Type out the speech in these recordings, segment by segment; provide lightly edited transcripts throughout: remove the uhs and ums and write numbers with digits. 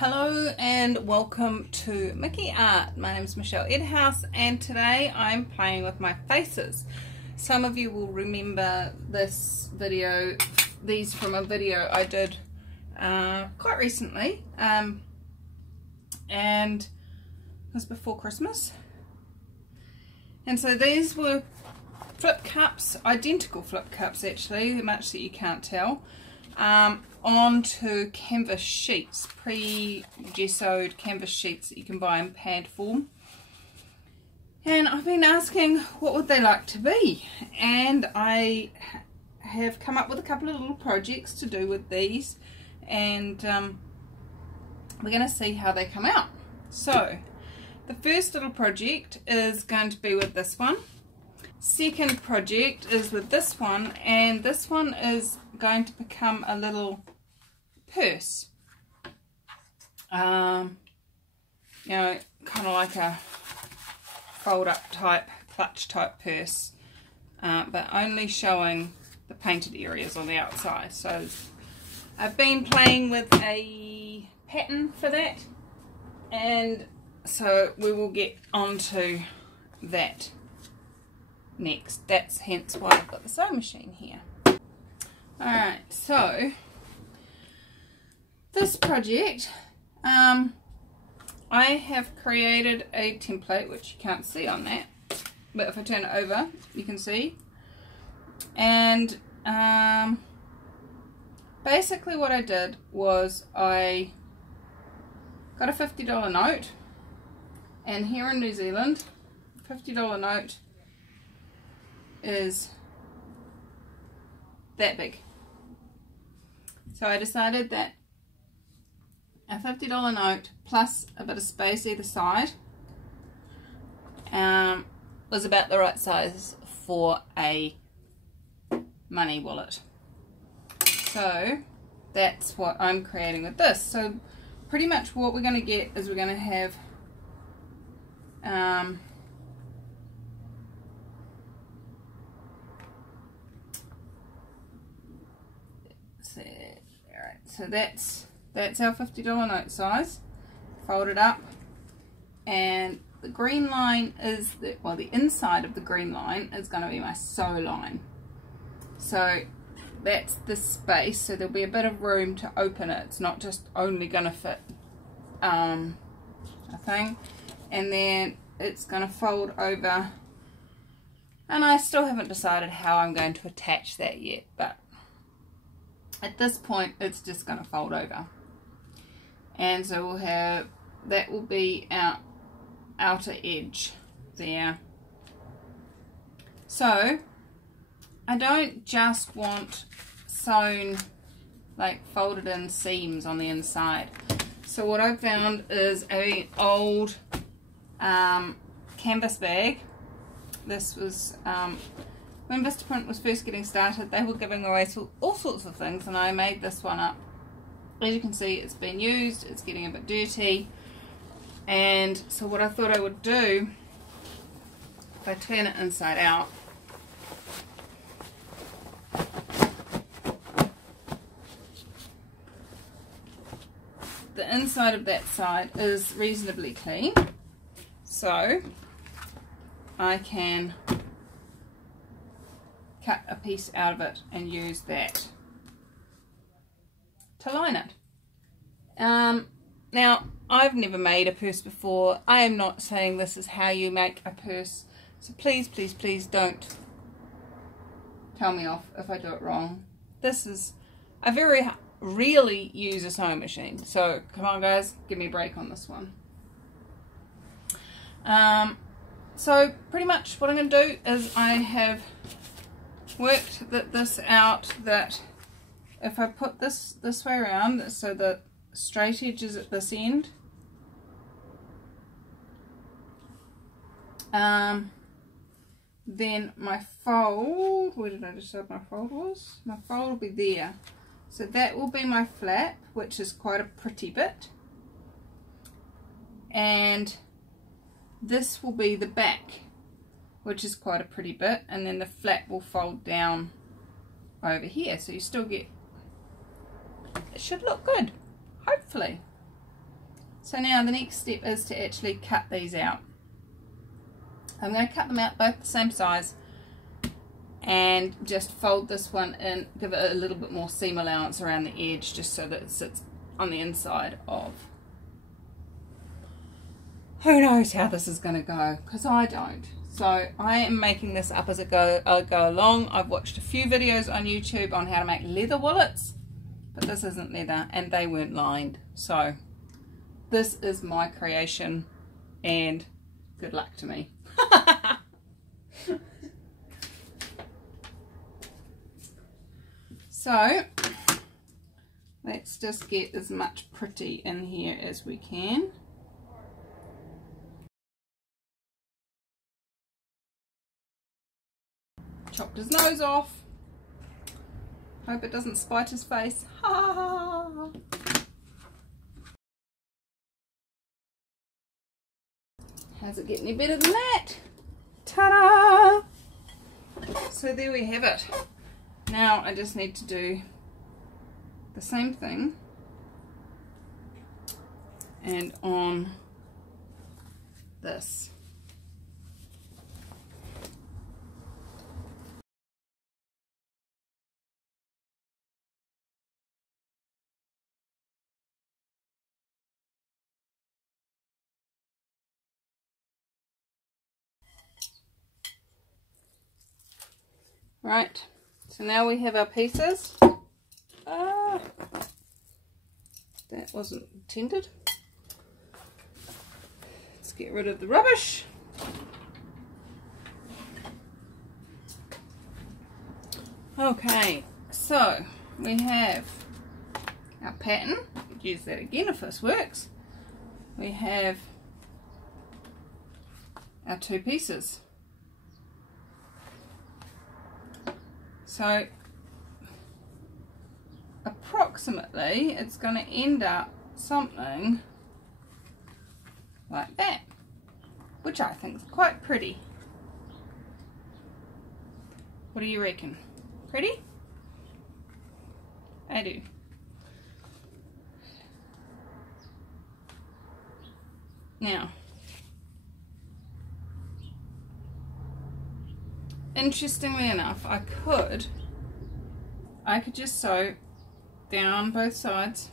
Hello and welcome to Mickey Art. My name is Michelle Edhouse and today I'm playing with my faces. Some of you will remember these from a video I did quite recently, and it was before Christmas. And so these were flip cups, identical flip cups actually, much that you can't tell, onto canvas sheets, pre-gessoed canvas sheets that you can buy in pad form. And I've been asking what would they like to be, and I have come up with a couple of little projects to do with these, and we're going to see how they come out. So the first little project is going to be with this one. Second project is with this one, and this one is going to become a little purse. You know, kind of like a fold up type, clutch type purse, but only showing the painted areas on the outside. So I've been playing with a pattern for that, and so we will get onto that next. That's hence why I've got the sewing machine here. Alright, so this project, I have created a template which you can't see on that, but if I turn it over you can see. And basically what I did was I got a $50 note, and here in New Zealand a $50 note is that big. So I decided that a $50 note plus a bit of space either side was about the right size for a money wallet. So that's what I'm creating with this. So pretty much what we're going to get is we're going to have so that's our $50 note size, folded up, and the green line is the inside of the green line is going to be my sew line. So that's the space, so there'll be a bit of room to open it. It's not just only going to fit a thing, and then it's going to fold over, and I still haven't decided how I'm going to attach that yet, but at this point it's just going to fold over. And so we'll have, that will be our outer edge there. So I don't just want sewn, like folded in seams on the inside. So what I've found is an old canvas bag. This was when Vistaprint was first getting started. They were giving away all sorts of things, and I made this one up. As you can see, it's been used, it's getting a bit dirty, and so what I thought I would do, if I turn it inside out, the inside of that side is reasonably clean, so I can cut a piece out of it and use that to line it. Now, I've never made a purse before. I am not saying this is how you make a purse, so please, please, please don't tell me off if I do it wrong. This is, I very rarely use a sewing machine, so come on guys, give me a break on this one. So pretty much what I'm going to do is I have worked this out, that if I put this way around, so the straight edge is at this end, then my fold, where did I decide my fold was? My fold will be there. So that will be my flap, which is quite a pretty bit, and this will be the back, which is quite a pretty bit, and then the flap will fold down over here, so you still get, it should look good, hopefully. So now the next step is to actually cut these out. I'm going to cut them out both the same size and just fold this one in, give it a little bit more seam allowance around the edge just so that it sits on the inside of. Who knows how this is going to go, because I don't. So I am making this up as I go along. I've watched a few videos on YouTube on how to make leather wallets, but this isn't leather and they weren't lined. So this is my creation and good luck to me. So let's just get as much pretty in here as we can. Chopped his nose off. Hope it doesn't spite his face. Ha! How's it get any better than that? Ta-da! So there we have it. Now I just need to do the same thing and on this. Right, so now we have our pieces. That wasn't intended. Let's get rid of the rubbish. Okay, so we have our pattern. Use that again if this works. We have our two pieces. So approximately it's going to end up something like that, which I think is quite pretty. What do you reckon? Pretty? I do. Now, interestingly enough, I could just sew down both sides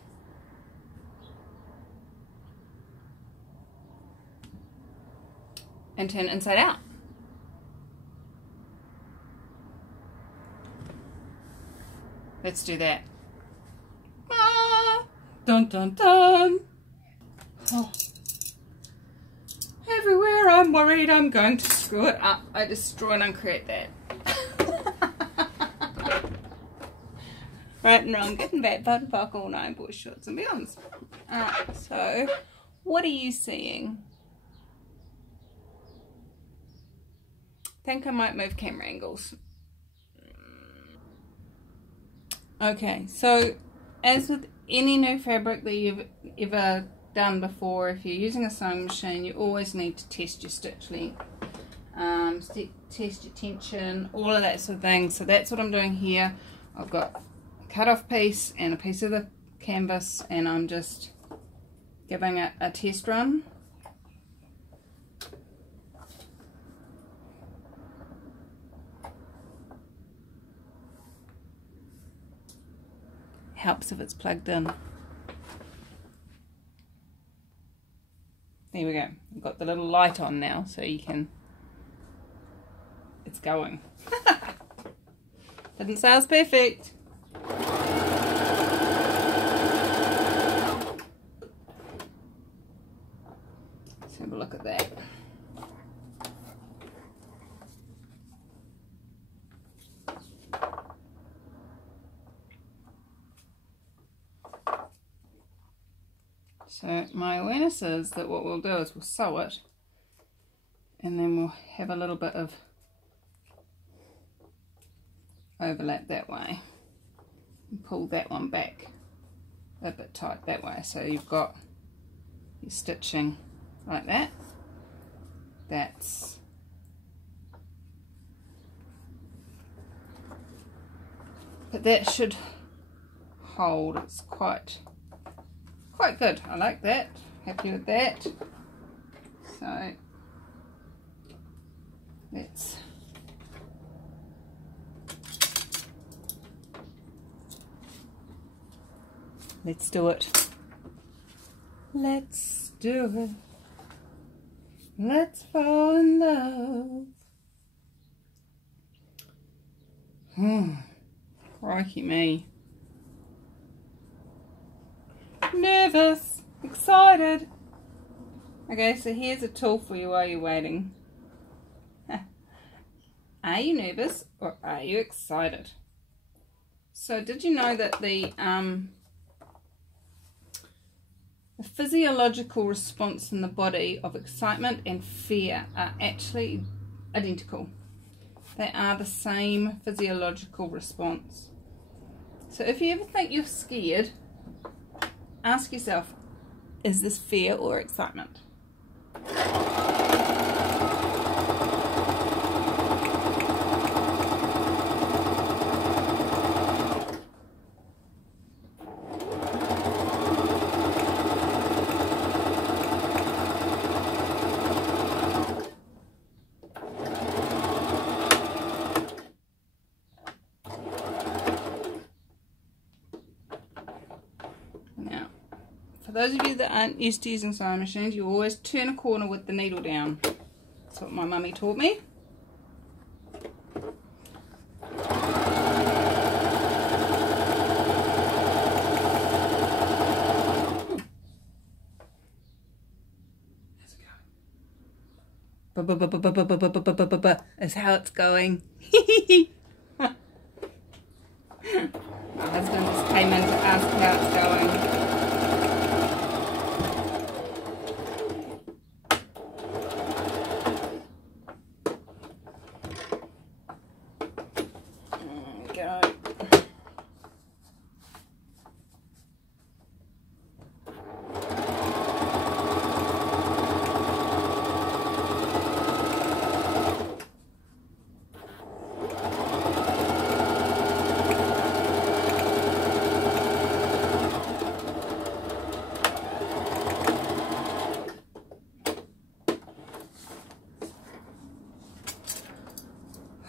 and turn inside out. Let's do that. Ah, dun dun dun. Oh. Everywhere I'm worried I'm going to screw it up, I destroy and uncreate that. Right and wrong, good and bad, button, fuck, all nine, boys, shorts and beyonds. Alright, so what are you seeing? I think I might move camera angles. Okay, so as with any new fabric that you've ever done before, if you're using a sewing machine, you always need to test your stitch length, test your tension, all of that sort of thing. So that's what I'm doing here. I've got a cut off piece and a piece of the canvas, and I'm just giving it a test run. Helps if it's plugged in. There we go. I've got the little light on now, so you can. It's going. Didn't say I was perfect. Let's have a look at that. So my awareness is that what we'll do is we'll sew it and then we'll have a little bit of overlap that way and pull that one back a bit tight that way, so you've got your stitching like that. But that should hold. It's quite good. I like that. happy with that. So let's do it. Let's do it. Let's fall in love. Crikey me. Nervous, excited. Okay, so here's a tool for you while you're waiting. Are you nervous or are you excited? So did you know that the physiological response in the body of excitement and fear are actually identical? They are the same physiological response. So if you ever think you're scared, ask yourself, is this fear or excitement? For those of you that aren't used to using sewing machines, you always turn a corner with the needle down. That's what my mummy taught me. How's it going? Is how it's going. My husband just came in to ask how it's going.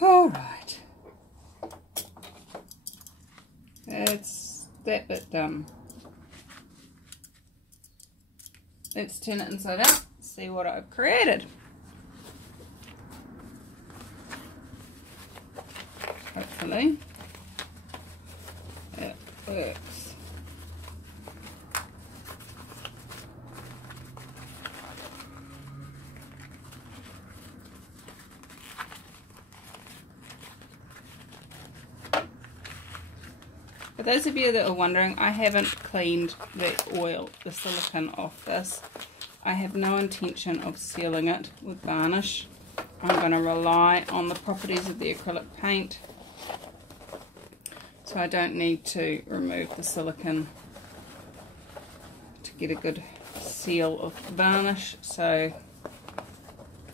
Alright, that's that bit done. Let's turn it inside out, see what I've created. Hopefully it works. For those of you that are wondering, I haven't cleaned the silicone off this. I have no intention of sealing it with varnish. I'm going to rely on the properties of the acrylic paint. So I don't need to remove the silicone to get a good seal of the varnish. So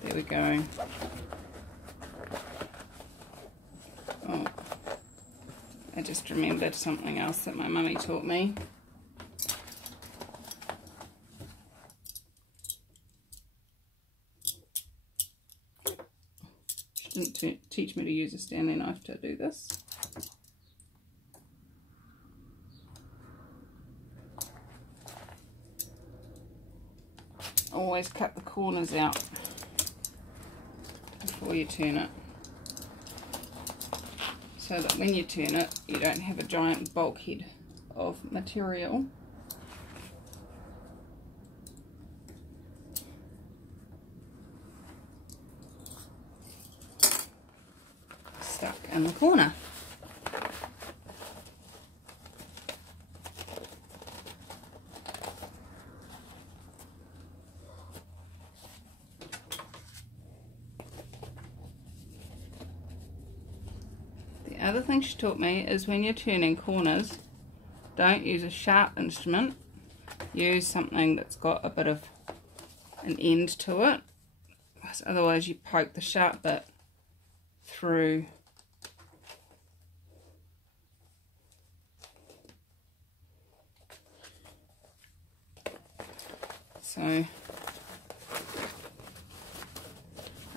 there we go. Oh. I just remembered something else that my mummy taught me. She didn't teach me to use a Stanley knife to do this. Always cut the corners out before you turn it, so that when you turn it, you don't have a giant bulkhead of material. Stuck in the corner. The other thing she taught me is when you're turning corners, don't use a sharp instrument. Use something that's got a bit of an end to it, because otherwise you poke the sharp bit through. So a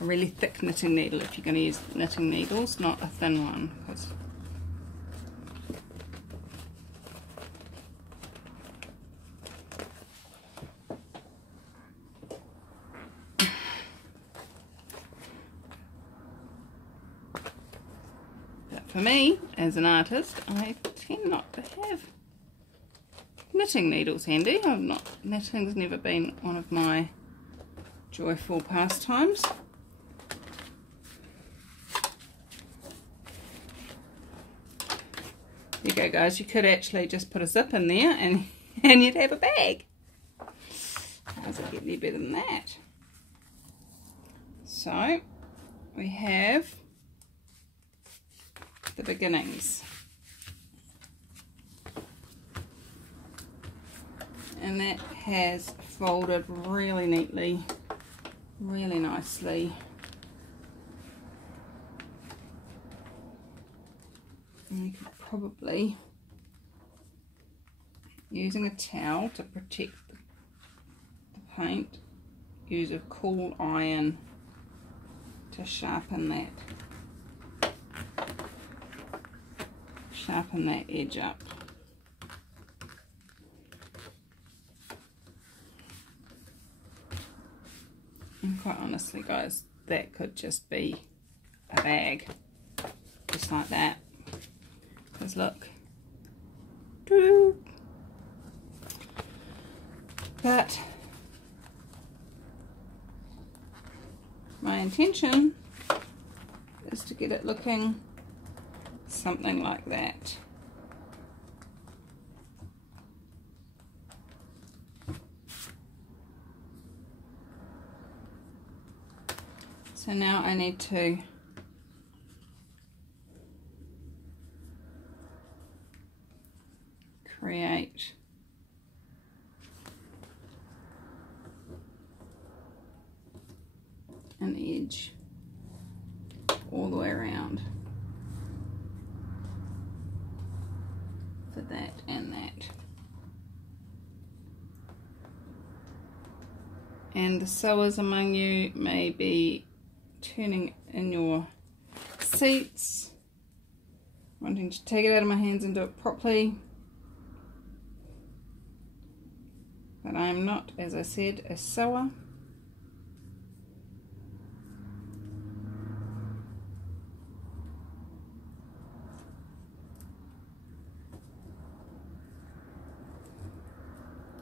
really thick knitting needle if you're going to use knitting needles, not a thin one, because for me, as an artist, I tend not to have knitting needles handy. Knitting's never been one of my joyful pastimes. There you go, guys. You could actually just put a zip in there and you'd have a bag. How's it get any better than that? So we have the beginnings, and that has folded really neatly, really nicely. And you could probably, using a towel to protect the paint, use a cool iron to sharpen that edge up. And quite honestly, guys, that could just be a bag, just like that. Because look, but my intention is to get it looking something like that. So now I need to create an edge all the way around for that and that. And the sewers among you may be turning in your seats, wanting to take it out of my hands and do it properly. But I'm not, as I said, a sewer.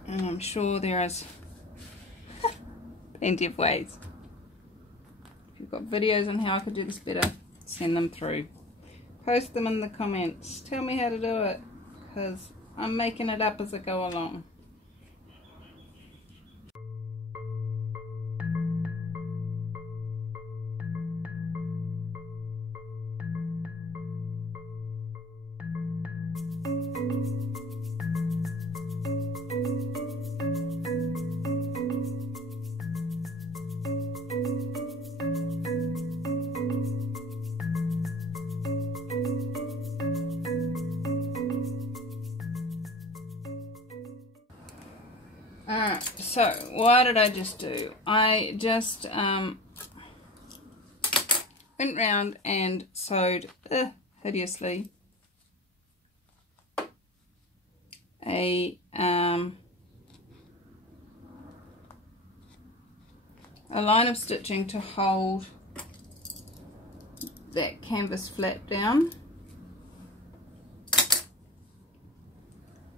And I'm sure there is plenty of ways. If you've got videos on how I could do this better, send them through. Post them in the comments. Tell me how to do it, because I'm making it up as I go along. Alright, so what did I just do? I just went round and sewed hideously a line of stitching to hold that canvas flap down,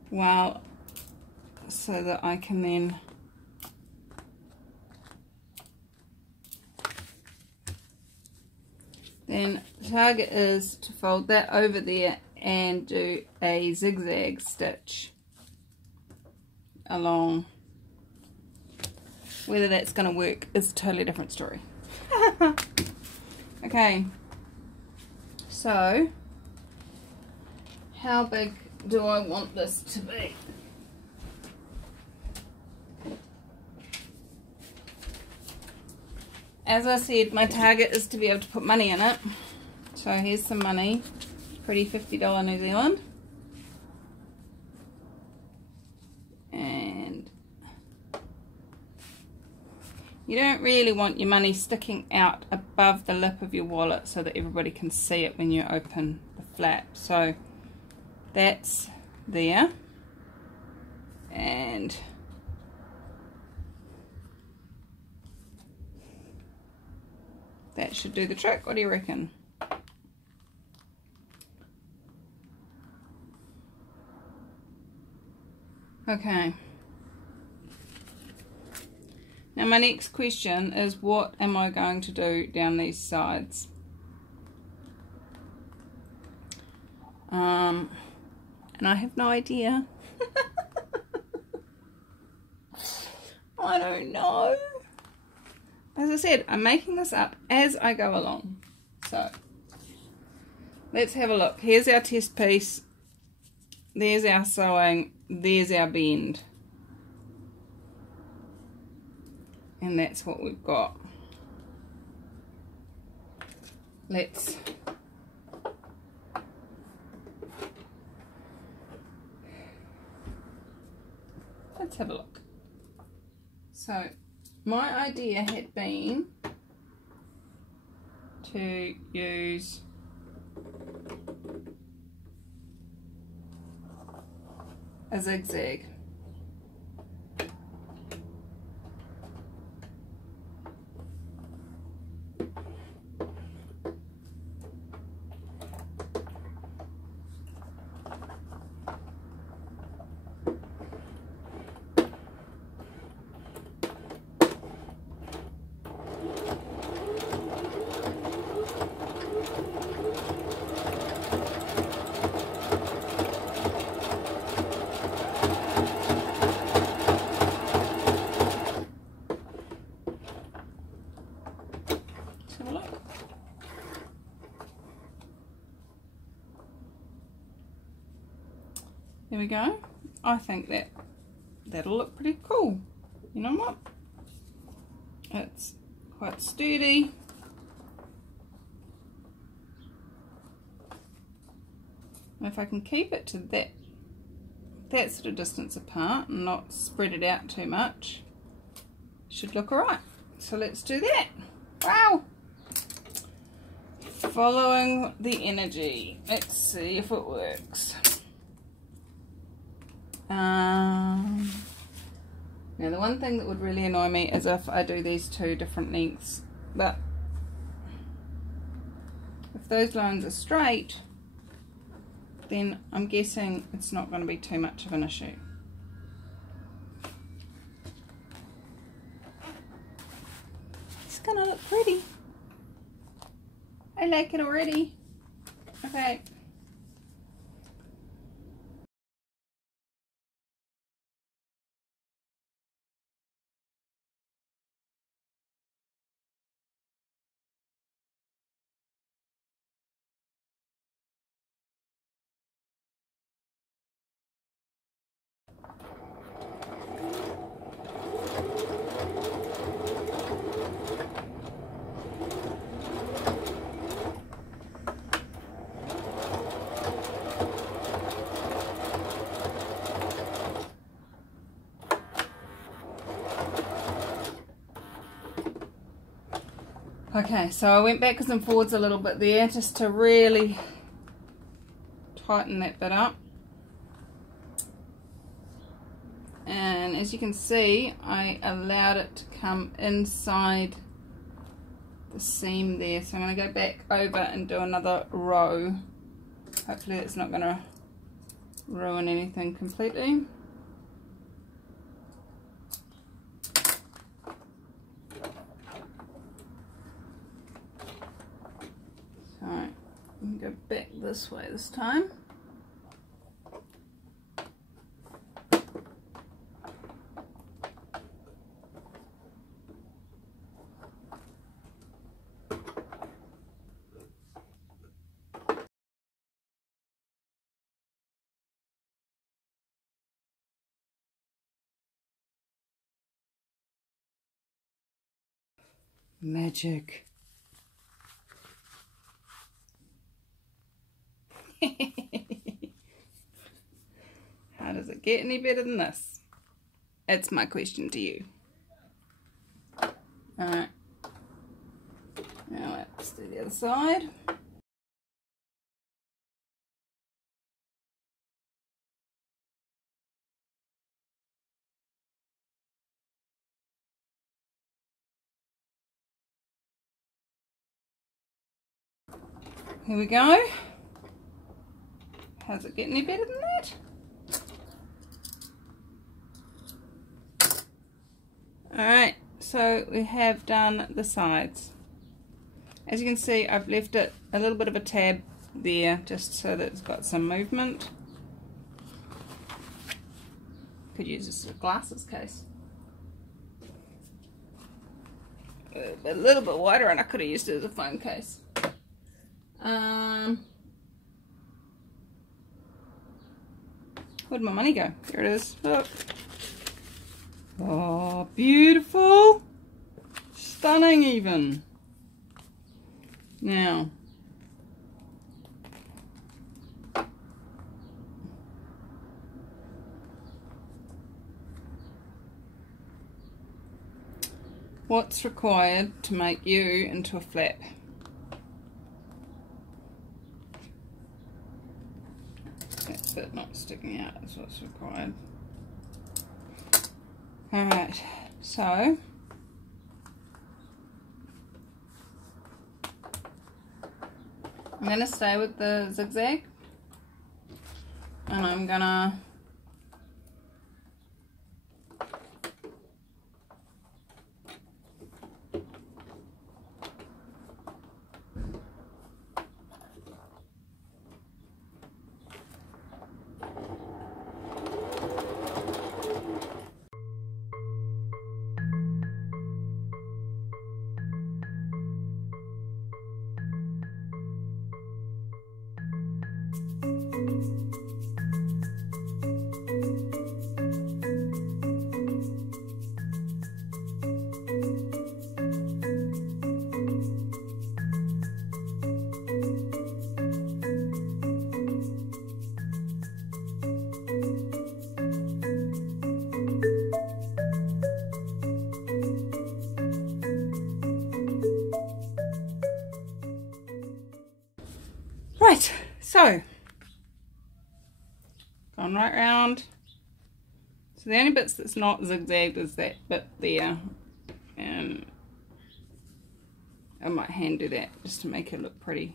while so that I can then the target is to fold that over there and do a zigzag stitch along. Whether that's going to work is a totally different story. Okay, so how big do I want this to be? As I said, my target is to be able to put money in it. So here's some money, pretty $50 New Zealand. And You don't really want your money sticking out above the lip of your wallet so that everybody can see it when you open the flap. So that's there, and that should do the trick. What do you reckon? Okay. Now my next question is, what am I going to do down these sides? And I have no idea. I don't know. As I said, I'm making this up as I go along. So let's have a look. Here's our test piece. There's our sewing. There's our bend. And that's what we've got. Let's have a look. So my idea had been to use a zigzag. There we go. I think that'll look pretty cool. You know what? It's quite sturdy. And if I can keep it to that sort of distance apart and not spread it out too much, should look alright. So let's do that. Wow! Following the energy. Let's see if it works. Now the one thing that would really annoy me is if I do these two different lengths, but if those lines are straight, then I'm guessing it's not going to be too much of an issue. It's going to look pretty. I like it already. Okay. Okay, so I went backwards and forwards a little bit there just to really tighten that bit up. And as you can see, I allowed it to come inside the seam there. So I'm going to go back over and do another row. Hopefully it's not going to ruin anything completely. So I'm going to go back this way this time. Magic. How does it get any better than this? It's my question to you. Alright. Now let's do the other side. Here we go. How's it get any better than that? Alright, so we have done the sides. As you can see, I've left it a little bit of a tab there just so that it's got some movement. Could use this as a glasses case. A little bit wider, and I could have used it as a phone case. Where'd my money go? Here it is. Look. Oh, beautiful. Stunning even. Now, what's required to make you into a flap? That bit not sticking out is what's required. Alright, so I'm going to stay with the zigzag, and I'm going to right, so gone right round. So the only bits that's not zigzagged is that bit there, and I might hand do that just to make it look pretty.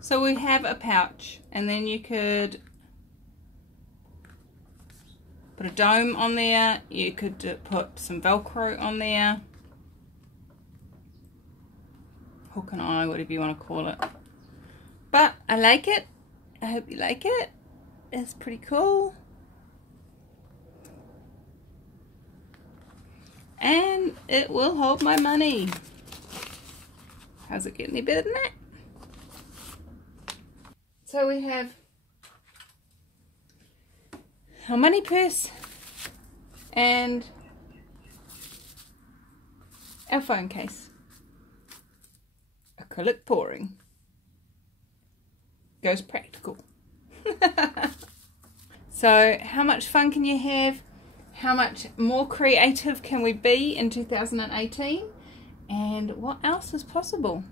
So we have a pouch, and then you could put a dome on there, you could put some Velcro on there, hook and eye, whatever you want to call it. But I like it. I hope you like it. It's pretty cool. And it will hold my money. How's it getting any better than that? So we have our money purse and our phone case. Acrylic pouring. Goes practical. So how much fun can you have? How much more creative can we be in 2018? And what else is possible?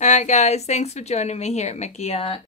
Alright guys, thanks for joining me here at Mickey Art.